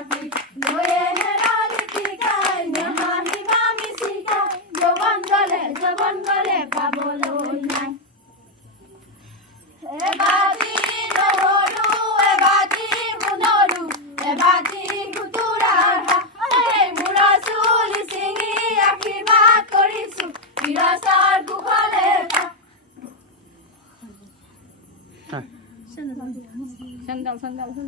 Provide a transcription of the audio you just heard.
পাখি লয়ে হেৰাল ঠিকায় নেহানি বামি শিকায় জবন গলে পাবলো নাই এবাজি নহৰু এবাজি মুনৰু এবাজি গুতুৰাৰ মূৰ চুল চিঙি আশীৰ্বাদ কৰিছো বিৰছৰ কুশলে Sandal.